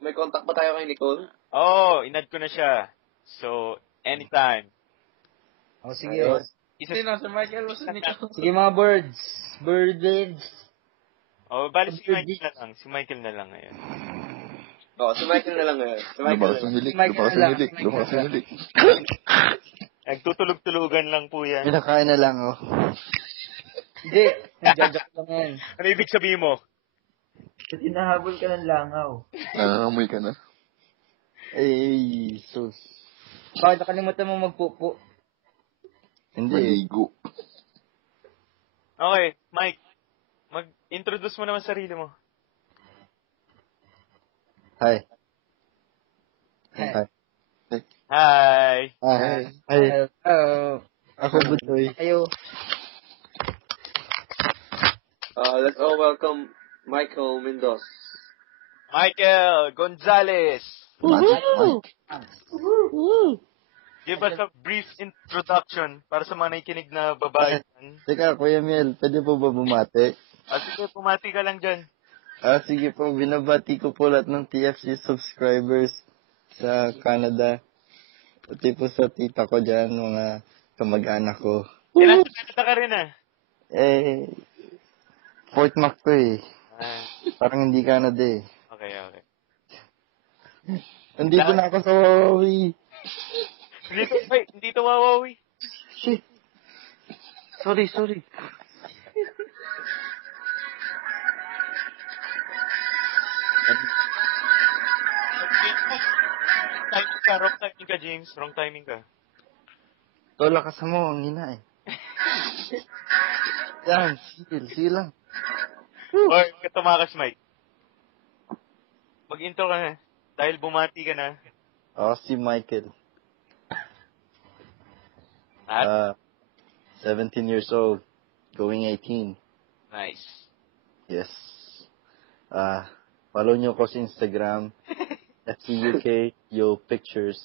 May contact ba tayo kay Nicole? Inad ko na siya. So, anytime. Sige. Hindi na, si Michael o si Nicole. Sige mga birds. Bali si Michael na lang ngayon. Si Michael na lang ngayon. Lumakas ang hilik. Nagtutulog-tulugan lang po yan. Pinakain na lang, Hindi, nagjajoke lang yan. Ano ibig sabihin mo? Kasi nahabol ka ng langaw. Nangangamoy ka na. Ay, sus. Bakit nakalimutan mo magpupo? Hindi. Maligo. Okay, Mike. Mag-introduce mo naman sarili mo. Hi. Hello. Ako Butoy. Ayo. Let's all welcome Michael Mendoza. Michael Gonzalez. Give us a brief introduction para sa mga nakikinig na babae. Teka, Kuya Miel, pwede po ba bumati? Sige, pumati ka lang dyan. Sige po, binabati ko po lahat ng TFC subscribers sa Canada. Pati po sa tita ko dyan, mga kamag-anak ko. Ilan sa Canada ka rin Fort Mac to Parang hindi Canada Okay. Nandito na ako sa Huawei. Hindi to Huawei. Shit. Sorry. Wrong timing ka, James. Wrong timing ka. Lakas mo, ang hina Yan, sige lang. Or, tumakas, Mike. Mag-intro ka na. Dahil bumati ka na. Si Michael. 17 years old. Going 18. Nice. Yes. Follow nyo ko sa Instagram. FCUK, Yo Pictures.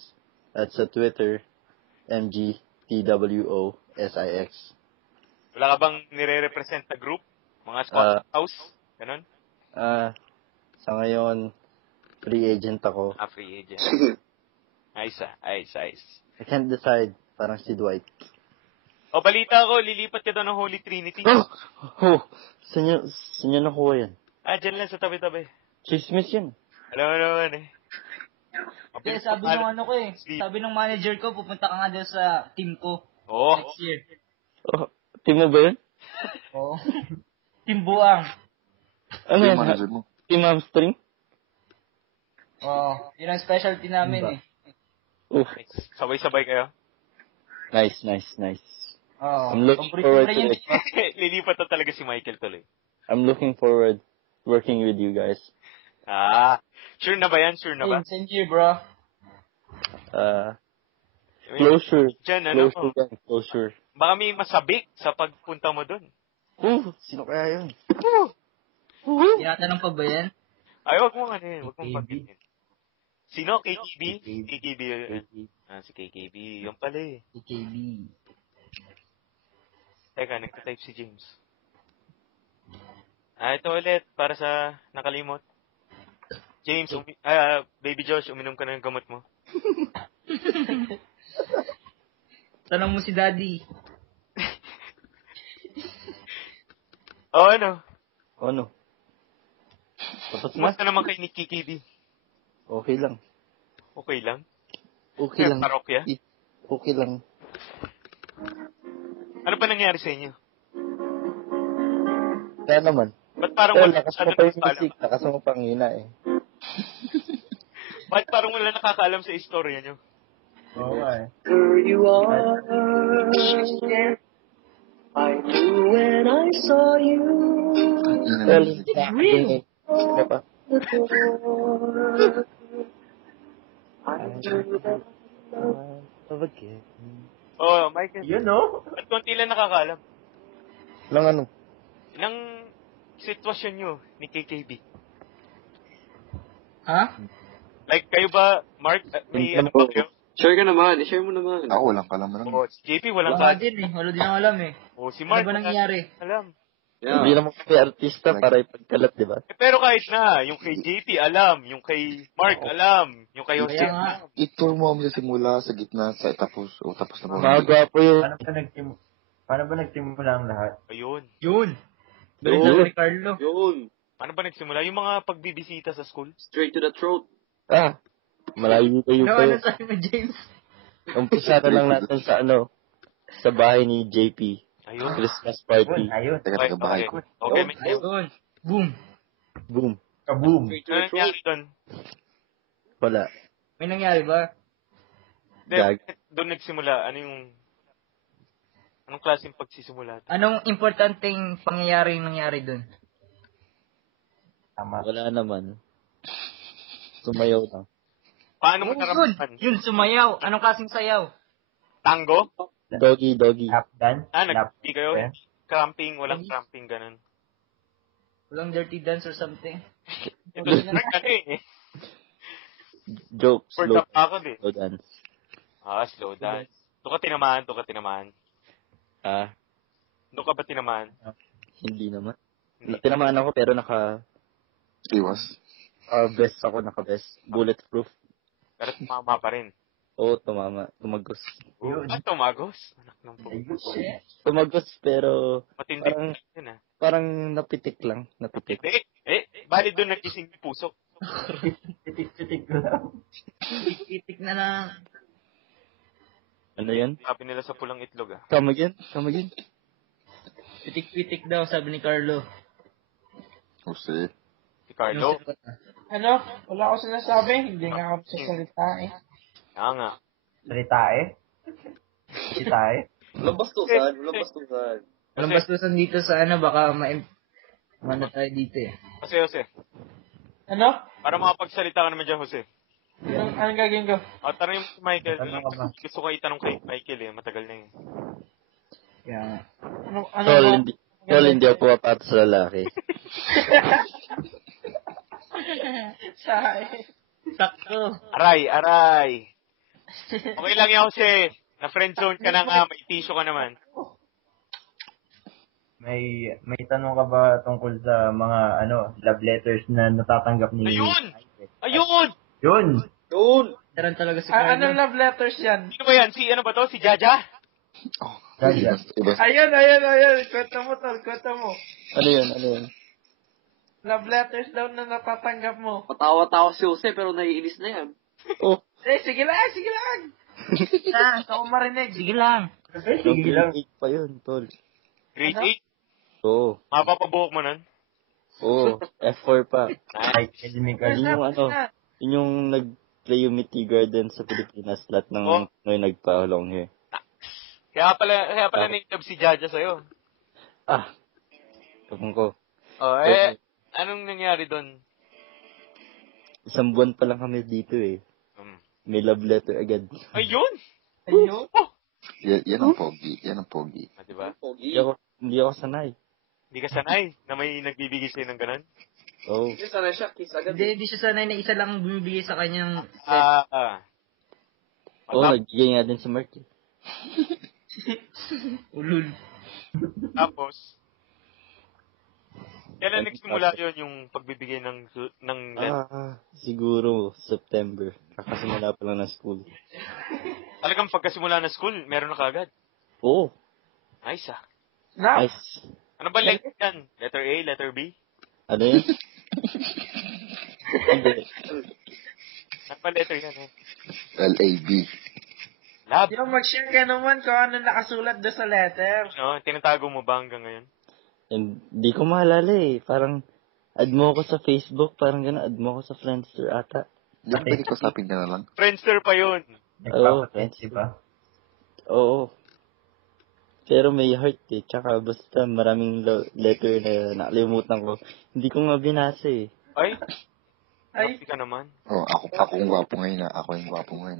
At sa Twitter, MGTWOSIX. Wala ka bang nire-represent na group? Mga squad house? Ganon? Sa ngayon, free agent ako. Free agent. Nice. I can't decide. Parang si Dwight. Balita ko, lilipat ka daw ng Holy Trinity. Saan nyo nakuha yan? Dyan lang sa tabi-tabi. Chismis yan. Alam mo naman sabi ng manager ko, pupunta ka nga daw sa team ko. Next year. Team mo ba yun? Oo. Team Buang. Ano yan? Team Hamstring? Yun ang specialty namin Sabay-sabay kayo? Nice. I'm looking forward to it. Lilipat na talaga si Michael tuloy. I'm looking forward working with you guys. Sure na ba yan? Sure na ba? Same here, bro. Closure. Closure. Baka may masabik sa pagpunta mo dun. Sino kaya yun? Tinatanong pa ba yan? Wag mo pagpipin. Sino? KKB? KKB. Si KKB. Yung pala KKB. Teka, nagtatype si James. Ito ulit, para sa nakalimot. James, Baby Josh, uminom ka na ng gamot mo. Tanong mo si Daddy. Ano? Kumusta naman kay ni KKB? Okay lang. Okay lang? Okay lang. Parokya? Okay lang. Ano ba nangyari sa inyo? Kaya naman. Ba't parang lakas mo pa yung music, lakas mo pang hina Ba't parang wala nakakaalam sa istorya nyo? Where you are, I knew when I saw you. Well, it's real. The door. I knew that Michael. You know? Ba't konti lang nakakaalam? Lang ano? Ilang sitwasyon nyo ni KKB? Like, kayo ba, Mark, may ano ba kayo? Share ka naman. I-share mo naman. Ako, walang kalaman. Si JP, walang Wala din wala din ako alam si Mark, ano ba nangyari? alam. Hindi Yeah. naman kami artista para ipagkalat, di ba? Pero kahit na, yung kay JP alam, yung kay Mark alam, yung kay Jose Kaya nga. alam. I-tour mo kami sa simula, sa gitna, sa tapos na po. Mga gwapo yun. Paano ba nagsimula ang lahat? Ayun. Yun. Ganun Yun. talaga ni Carlo. Yun. Paano ba nagsimula? Yung mga pagbibisita sa school? Straight to the throat. Malayo kayo pa Ano yun. sabi mo, James? Umpisa na lang natin sa sa bahay ni JP. Ayun. Christmas party. Ayun. Teka, bahay ko. Okay, may Ayun. Boom. Boom. Kaboom. Straight to ano the throat. nangyari doon? Wala. May nangyari ba? Gag. Doon nagsimula, anong klaseng pagsisimula? Anong importanteng pangyayari yung nangyari dun? Tama. Wala naman. Sumayaw lang. Paano mo Yun, naramdaman? yun, sumayaw. Anong klaseng sayaw? Tango? Doggy. Lap dance. Nag-hindi kayo? dance. Cramping, walang cramping, ganun. Walang dirty dance or something? Ito eh. Joke. For Slow. the ako eh. Slow dance. Slow dance. Doon ka tinamaan. Doon ka ba tinamaan? Hindi naman. Hindi. Tinamaan ako pero Iwas. vest ako, naka-vest. Bulletproof. Pero tumama pa rin. Oo, tumama. Tumagos. Yun. Tumagos? Anak ng po. Tumagos pero Matindi Parang- yun ah. parang napitik lang. Napitik. Bali doon nagising yung puso. Pitik-pitik ko lang. Itik na lang. Ano yun? Sabi nila sa pulang itlog ah. Come again? Pitik-pitik daw, sabi ni Carlo. Jose. Si Carlo. Ano? Wala ako sinasabi. Hindi nga ako sasalita eh. Kaya nga. Salitae. Salitae. Walang bastusan. Walang bastusan. Walang bastusan dito sa baka ano tayo dito eh. Jose. Ano? Para makapagsalita ka naman dyan, Jose. Anong gagawin ko? Tanong mo si Michael. Tanong ka ba? Gusto ko itanong kay Michael eh. Matagal na eh. Kaya, Ano Tol, ba? hindi ako pumapato sa lalaki. sakto. Aray. Okay lang yan, Jose. Na-friendzone ka na nga. May tissue ka naman. May tanong ka ba tungkol sa mga love letters na natatanggap ni... Ayun! Yun! Taran talaga si Carlo. Anong love letters yan? Sino ba yan? Ano ba to? Si Jaja? Jaja. Iwas. Ayun. Kwento mo, tol. Kwento mo. Ano yun? Love letters daw na natatanggap mo. Patawa-tawa si Jose pero naiinis na yan. Oh, Sige lang. Ako marinig. Sige lang. Sige lang. 8 pa yun, tol. Grade Ano? 8? Oo. Mapapabuhok mo nun? F4 pa. Michael Miguel. Yun yung nag-play yung Mitty Garden sa Pilipinas. Lahat ng nagpa-long hair. Kaya pala na-love si Jaja sa'yo. Kapag ko. Anong nangyari doon? Isang buwan pa lang kami dito eh. May love letter agad. Ayun! Yan ang pogi. Diba? Pogi. Hindi ako sanay. Hindi ka sanay na may nagbibigay sa'yo ng ganun? Oo. Hindi sana siya. Kiss agad. Hindi siya sanay na isa lang bumibigay sa kanyang Nagbigay nga din si Mark eh. ulul. Tapos, kailan nagsimula yun yung pagbibigay ng Siguro September. Kakasimula pa lang ng school. Talagang pagkasimula ng school, meron na kaagad. Oo. Nice ah. Nice. Ano ba letter yan? Letter A, letter B? Ano yun? Hindi. Ano ba letter yan eh? LAB. Lab. Yung mag-share ka naman kung ano nakasulat doon sa letter. No, tinatago mo ba hanggang ngayon? Hindi ko maalala eh. Parang add mo ako sa Facebook. Parang gano'n. Add mo ako sa Friendster ata. Yung pwede ko sapin ka na lang. Friendster pa yun. Nagpapatent, diba? Oo. Pero may heart eh. Tsaka basta maraming letter na nakalimutan ko. Hindi ko nga binasa eh. Ay? Ay. Grabe ka naman. Ako yung gwapo ngayon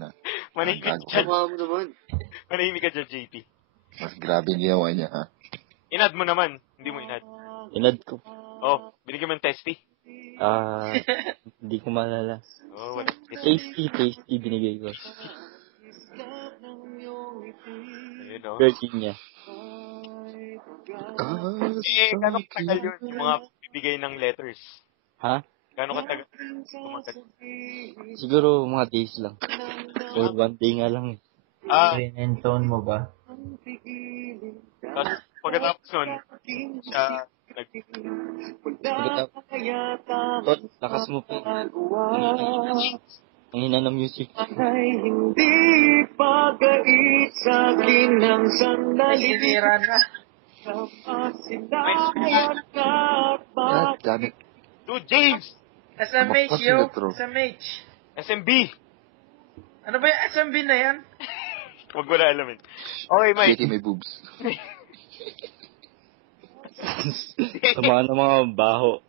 na. Manahimik ka dyan. Tama mo naman. Manahimik ka dyan, JP. Mas grabe yung ginawa niya, ha? Inad mo naman. Hindi mo inad. Inad ko. Binigyan mo ng testy. Hindi ko maalala. Wala. Tasty binigay ko. Ayun o. Virginia. Gano'ng katagal yun? Yung mga bibigay ng letters. Ha? Gano'ng katagal tumagal? Siguro mga days lang. Or one day nga lang eh. Green and tone mo ba? Tapos pagkatapos nun, siya Pagkatapos, Tol, lakas mo pa. Ang hina ng music. Ay hindi pagkait sa akin ng Ay, sandali. sinira na. Kapasinayan ka at God damn it. Dude, James! SMH, Bakit yo. sinetro? SMH. SMB! Ano ba yung SMB na yan? Huwag ko na alamin. Okay, Mike. Shaky may boobs. Sama ng mga baho.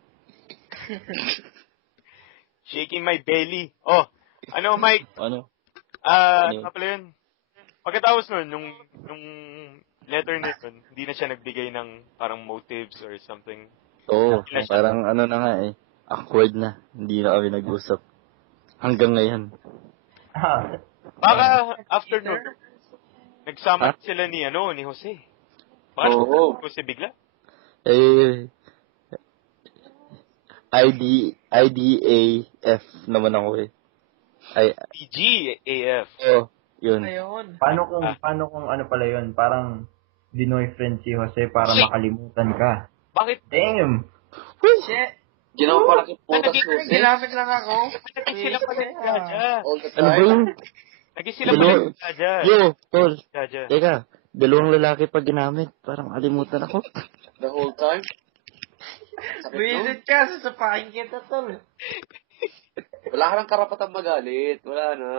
Shaking my belly. Oh, ano, Mike? Ano? Ano pala yun? Pagkatapos nun, nung letter na yun, hindi na siya nagbigay ng parang motives or something. Oo, parang ano na nga eh. Awkward na. Hindi na kami nag-usap. Hanggang ngayon. Baka after nun, nagsama sila ni Jose. Baka Jose bigla? Eh, IDAF naman ako eh. PGAF. Oh, yun. Ayun. Paano kung ano pala yun? Parang Dinoy friend si Jose para makalimutan ka. Bakit? Damn! Shit. Ginawa pala kay putas Jose. Ginamit lang ako. Naging sila pala ni Jaja. All the Ano ba time. yun? Naging sila pala ni Jaja. Yo, Tol. Jaja. Teka, dalawang lalaki pa ginamit. Parang alimutan ako. The whole time. Sakit, no? Wisit ka, sasapakin kita, tol. Wala ka ng karapatang magalit. Wala na.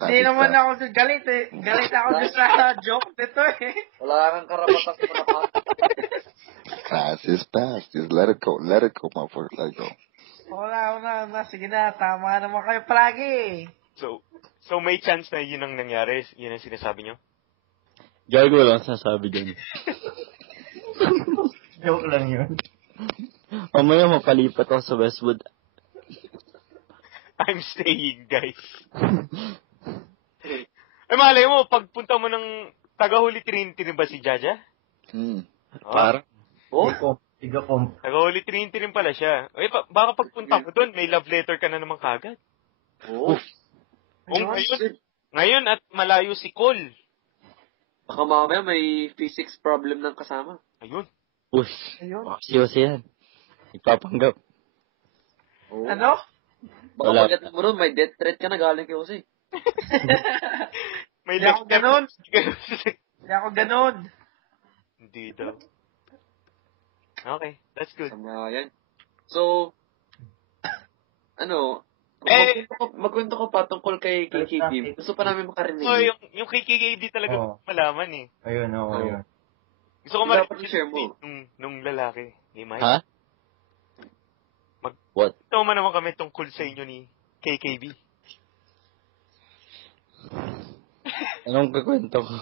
Hindi naman ako galit eh. Galit ako doon sa joke nito eh. Wala kang karapatang manapak. Past is past. Just let it go. Let it go, motherfucker. Let it go. Wala. Sige na, tama naman kayo palagi. So may chance na yun ang nangyari? Yun ang sinasabi nyo? Gago lang sasabi dyan. Joke lang yun. Mamaya mapalipat ako sa Westwood. I'm staying, guys. Eh, malay mo, pagpunta mo ng taga-Holy Trinity rin ba si Jaja? Parang. Tiga comp. Taga-Holy Trinity rin pala siya. Eh, baka pagpunta mo doon, may love letter ka na naman kagad. Ngayon at malayo si Cole. Baka mamaya may physics problem ng kasama. Ayun. Ush. Si Jose yan. Ipapanggap. Ano? Baka Wala. pagkat mo nun, may death threat ka na galing kay Jose. May Hindi ako ganun. letter. Hindi ako ganun. Hindi daw. Okay, that's good. Sama yan. So, magkwento ko pa tungkol kay KKB. Gusto pa namin makarinig. So, yung kay KKB talaga malaman eh. Ayun. Gusto ko share mo. nung lalaki. Ni Mike. Ha? What? Ito man naman kami tungkol sa inyo ni KKB. Anong kakwento ko?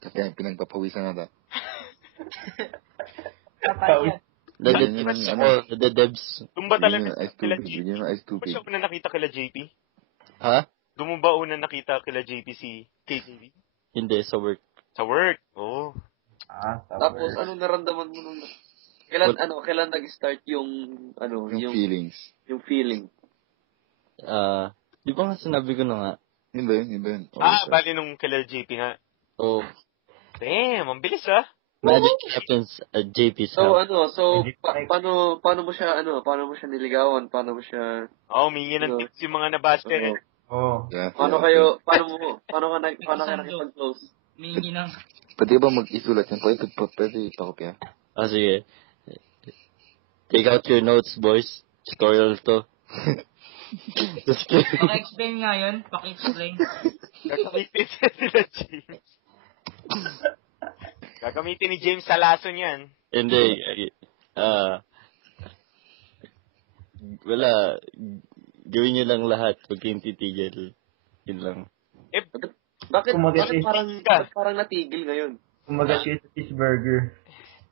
Kaya pinagpapawisan na Katayan. Nadedebs. Doon ba talaga Ice kila tubig. JP? Bigyan ng ice Doon ba tubig. siya una nakita kila JP? Ha? Doon mo ba una nakita kila JP si KKB? Hindi, sa work. Sa work. Oo. Tapos, anong naramdaman mo nung... Kailan nag-start yung feelings. Yung feeling? Di ba nga sinabi ko na nga? Yun ba yun? Bali nung kila JP nga. Oh, Damn, ang bilis ah. magic happens at JP's house. Paano mo siya niligawan? Paano mo siya... Humingi ng tips yung mga nabasket. Yeah, paano ka nakipag-close? Mingi ng... Pwede ba mag-isulat yan? Pwede ipakopya? Sige. Take out your notes, boys. Tutorial to. Just kidding. Paki-explain nga yun. Paki-explain. Gagamitin sila James. Gagamitin ni James sa lason yan. Hindi. Wala. Gawin nyo lang lahat. Huwag kayong titigil. Yun lang. Bakit Kumagat parang natigil ngayon? Kumagat siya sa cheeseburger.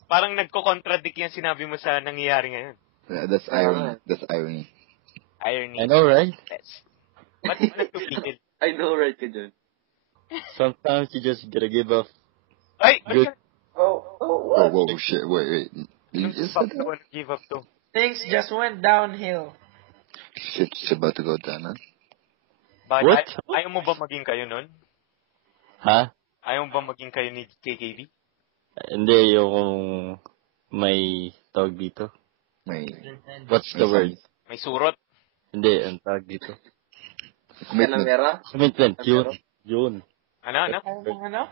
Parang nagko-contradict yung sinabi mo sa nangyayari ngayon. Yeah, that's irony. Irony. I know, right? Ba't mo nagtupigil? I know, right ka dyan. Sometimes you just gotta give up Ay! good Whoa, shit, wait. You just said that? Give up to. Things just went downhill. Shit's about to go down, huh? What? Ayaw mo ba maging kayo nun? Ha? Ayaw mo ba maging kayo ni KKB? Hindi, yung may tawag dito. What's the word? May surot? Hindi, ang tawag dito. Calamera? Commitment, yun. Ano?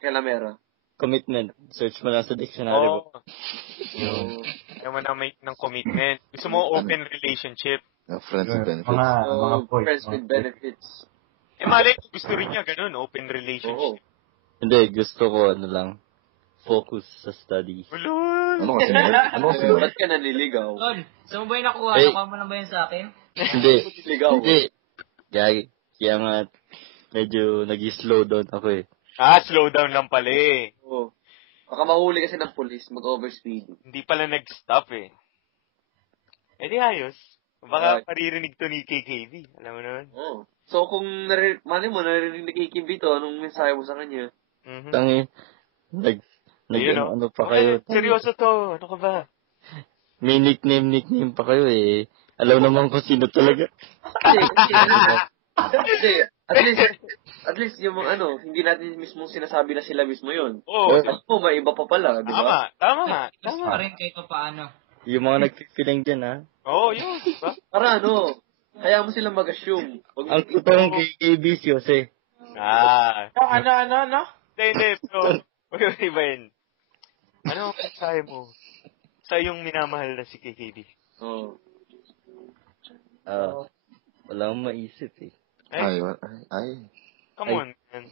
Calamera. Commitment. Search mo lang sa dictionary. Ayaw mo na make ng commitment. Gusto mo open relationship. Friends with benefits. Mga boys. Friends with benefits. Malay ko gusto rin niya ganun, open relationship. Hindi, gusto ko focus sa study. Ano kasi? Ba't ka naniligaw? Tol, saan mo ba yung nakuha? Nakuha mo lang ba yun sa akin? Hindi. Ligaw. Hindi. Kaya nga, medyo nag-slow down ako eh. Slow down lang pala eh. Oo. Baka mahuli kasi ng police, mag-overspeed. Hindi pala nag-stop eh. Di ayos. Baka paririnig to ni KKB. Alam mo naman? Oo. So kung naririnig ni KKB to, anong mensahe mo sa kanya? Tangi, ano pa kayo? Seryoso to. Ano ka ba? May nickname pa kayo eh. Alam naman kung sino talaga. Kasi, at least yung mga hindi natin mismo sinasabi na sila mismo yun. Oo. At may iba pa pala, di ba? Tama. Gusto pa rin kahit pa paano. Yung mga nagpipiling dyan ha. Oo, yun. Diba? Para kaya mo silang mag-assume. Ang totoong KKB si Jose. Ano? Hindi. Pero, iba yun. Ano ang mensahe mo sa iyong minamahal na si KKB? Oo. Wala akong maisip eh. Ay. Come on, man.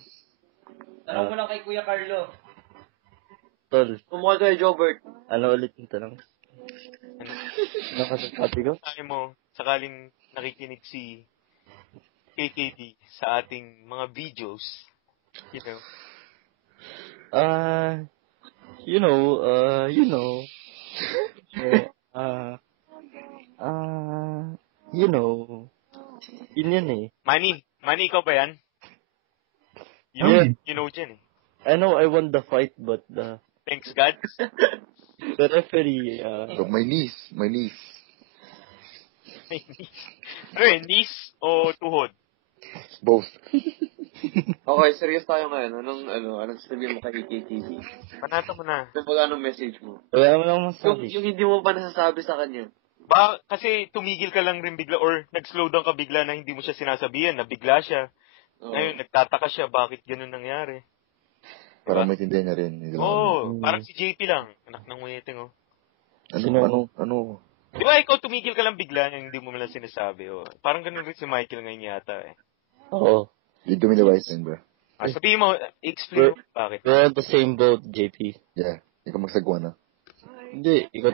Tanong mo lang kay Kuya Carlo. Tol, Kumukha kayo, Jobert. ano ulit yung tanong? Ano kasasabi ko? Mensahe mo, sakaling nakikinig si KKB sa ating mga videos, you know. Yun yan eh. Manny, ikaw ba yan? You know dyan eh. I know I won the fight, but Thanks God. the referee, My niece. Ano yun, knees o tuhod? Both. Okay, serious tayo ngayon. Anong sabihin mo kay KKB? Panata mo na. Anong message mo? wala mo lang masabi. Yung hindi mo pa nasasabi sa kanya. Kasi tumigil ka lang rin bigla or nag-slow down ka bigla na hindi mo siya sinasabihan, na bigla siya. Ngayon, nagtataka siya bakit ganun nangyari. Para maintindihan niya rin. Parang si JP lang. Anak ng wedding, Ano? Di ba ikaw tumigil ka lang bigla na hindi mo lang sinasabi, Parang ganun rin si Michael ngayon yata, Oo. You do me the right thing, bro. Sabihin mo, explain mo bakit. We're on the same boat, JP. Yeah. Ikaw magsagwa na. Hindi, ikaw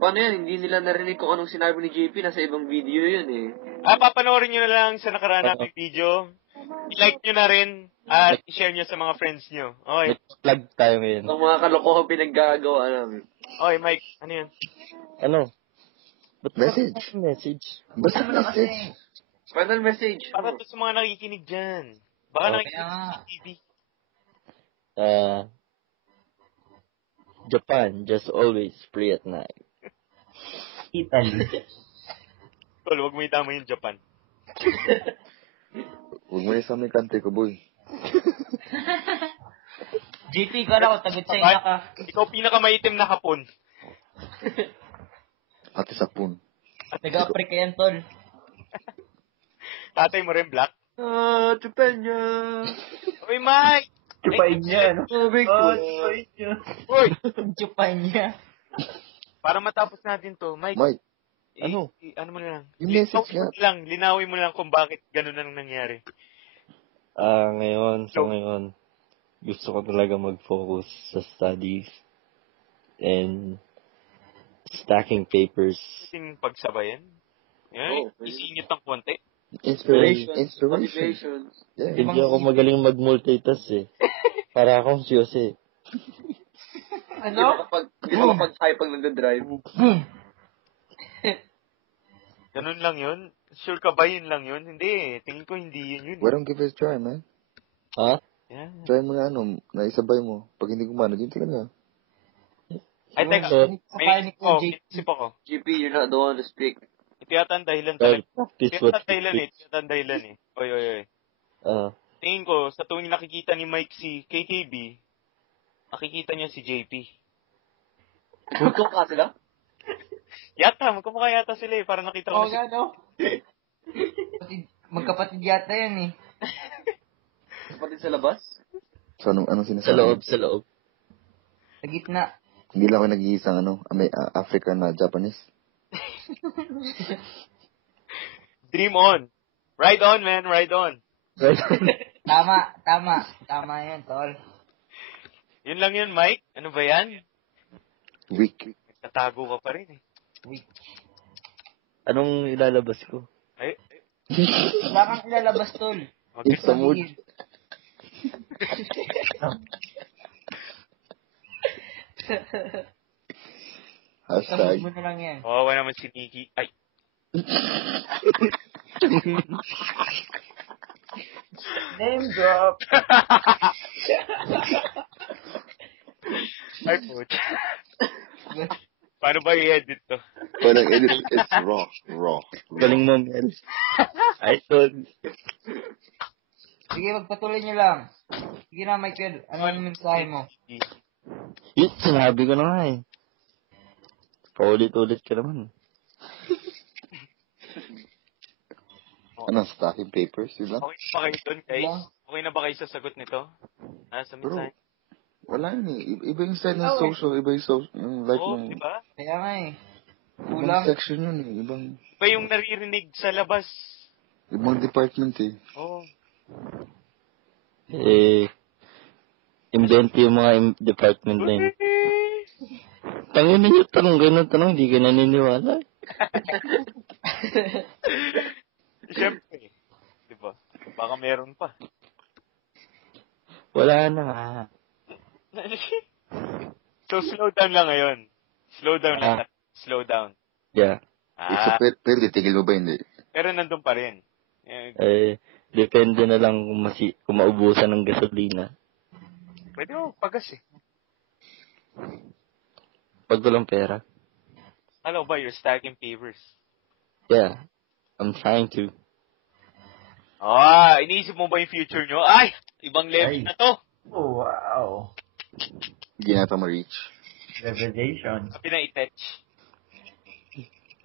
Paano yan? Hindi nila narinig kung anong sinabi ni JP. Nasa ibang video yun eh. Papanoorin nyo na lang sa nakaraan nating video. I-like nyo na rin at i-share nyo sa mga friends nyo. Okay. Plug tayo ngayon. Ang mga kalokohan pinaggagawa namin. Okay, Mike. Ano yan? Ano? Message. Basta message. Final message. Para to sa mga nakikinig dyan. Baka nakikinig sa TV. Japan, just always pray at night. Italy. Tol, huwag mo itama yung Japan. Huwag mo sa aming country ko, boy. JP, ikaw na ako, tagot sa inyo ka. Ikaw pinakamaitim na hapon. Ate Sapun. Nag-Africa yan, tol. Tatay mo rin black? Japan niya. Uy, Mike! Chupain niya, no? Uy! Chupain niya. Para matapos natin to, Mike. Ano? Ano mo na lang? Yung message nga. Linawin mo lang kung bakit ganun ang nangyari. Ngayon, gusto ko talaga mag-focus sa studies and stacking papers. Yung pagsabayan. Isingit ng konti. Inspiration. Yeah. Hindi ako magaling mag-multitask eh. Para akong si Jose. Hindi mo kapag-type pag nag-drive. Ganun lang yun? Sure ka ba yun lang yun? Hindi. Tingin ko hindi yun. Why don't give it a try, man? Ha? Yeah. Try mo na naisabay mo. Pag hindi gumana, yun talaga. Ay, teka. May isip ako. JP, you're not the one to speak. Ito yata ang dahilan Well, talaga. practice Ito what yata ang dahilan eh. Oy. Tingin ko, sa tuwing nakikita ni Mike si KKB, nakikita niya si JP. Magkamukha sila? Magkamukha yata sila eh. Parang nakita ko na no? Magkapatid yata yan eh. Kapatid sa labas? So, anong sinasabi? Sa loob. Sa gitna. Hindi lang ako nag-iisang African na Japanese. Dream on. Ride on, man. Ride on. Tama yan, tol. Yun lang yun, Mike. Ano ba yan? Weak. Tatago ka pa rin eh. Weak. Anong ilalabas ko? Ay. Wala kang ilalabas, tol. It's a mood. Hashtag. Mo na lang yan. Kawawa naman si Nikki. Ay. Name drop. Ay, put. Paano ba i-edit to? Parang edit, it's raw. Galing mo, Mel. Ay, tol. Sige, magpatuloy nyo lang. Sige na, Michael. Ano yung mensahe mo? Yun, sinabi ko na nga eh. Paulit-ulit ka naman. Stacking papers, yun lang? Okay na ba kayo dun, guys? Okay na ba kayo sa sagot nito? Sa mensahe? Wala yun eh. Iba yung style ng social, iba yung life ng... Diba? Kaya nga eh. Ibang section yun eh. Iba yung naririnig sa labas. Ibang department eh. Oo. Invent yung mga department na yun. Tangin ninyo, tanong, hindi ka naniniwala. Siyempre. Diba? Baka meron pa. Wala na. So, slow down lang ngayon. Slow down lang. Slow down. Yeah. Pero titigil mo ba hindi? Pero nandun pa rin. Depende na lang kung maubusan ng gasolina. Pwede mo, pagas eh. Pag walang pera. Ano ba, you're stacking papers? Yeah. I'm trying to. Iniisip mo ba yung future nyo? Ay! Ibang level na to! Oh, wow. Hindi na ito ma-reach. Revelation. Sabi na i-touch.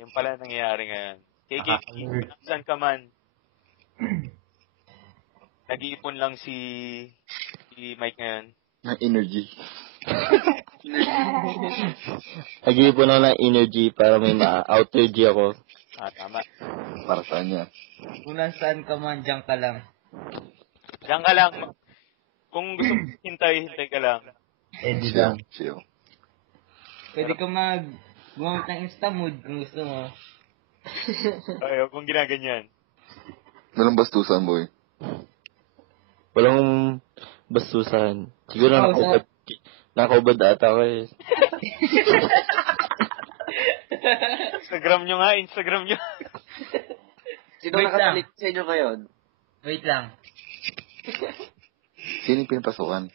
Yung pala nangyayari ngayon. KKK, saan ka man? Nag-iipon lang si Mike ngayon. Ng energy. Nag-iipon ako ng energy para may ma-outage ako. Tama. Para saan niya? Kung nasaan ka man, dyan ka lang. Diyan ka lang. Kung gusto mo hintay ka lang. Chill. Pwede ka gumamit ng Instamood kung gusto mo. Ayaw, kung ginaganyan. Walang bastusan, boy. Walang bastusan. Siguro nakaubad ata ko eh. Instagram nyo nga, Instagram nyo. Sino nakatalik sa inyo ngayon? Wait lang. Sino yung pinapasukan?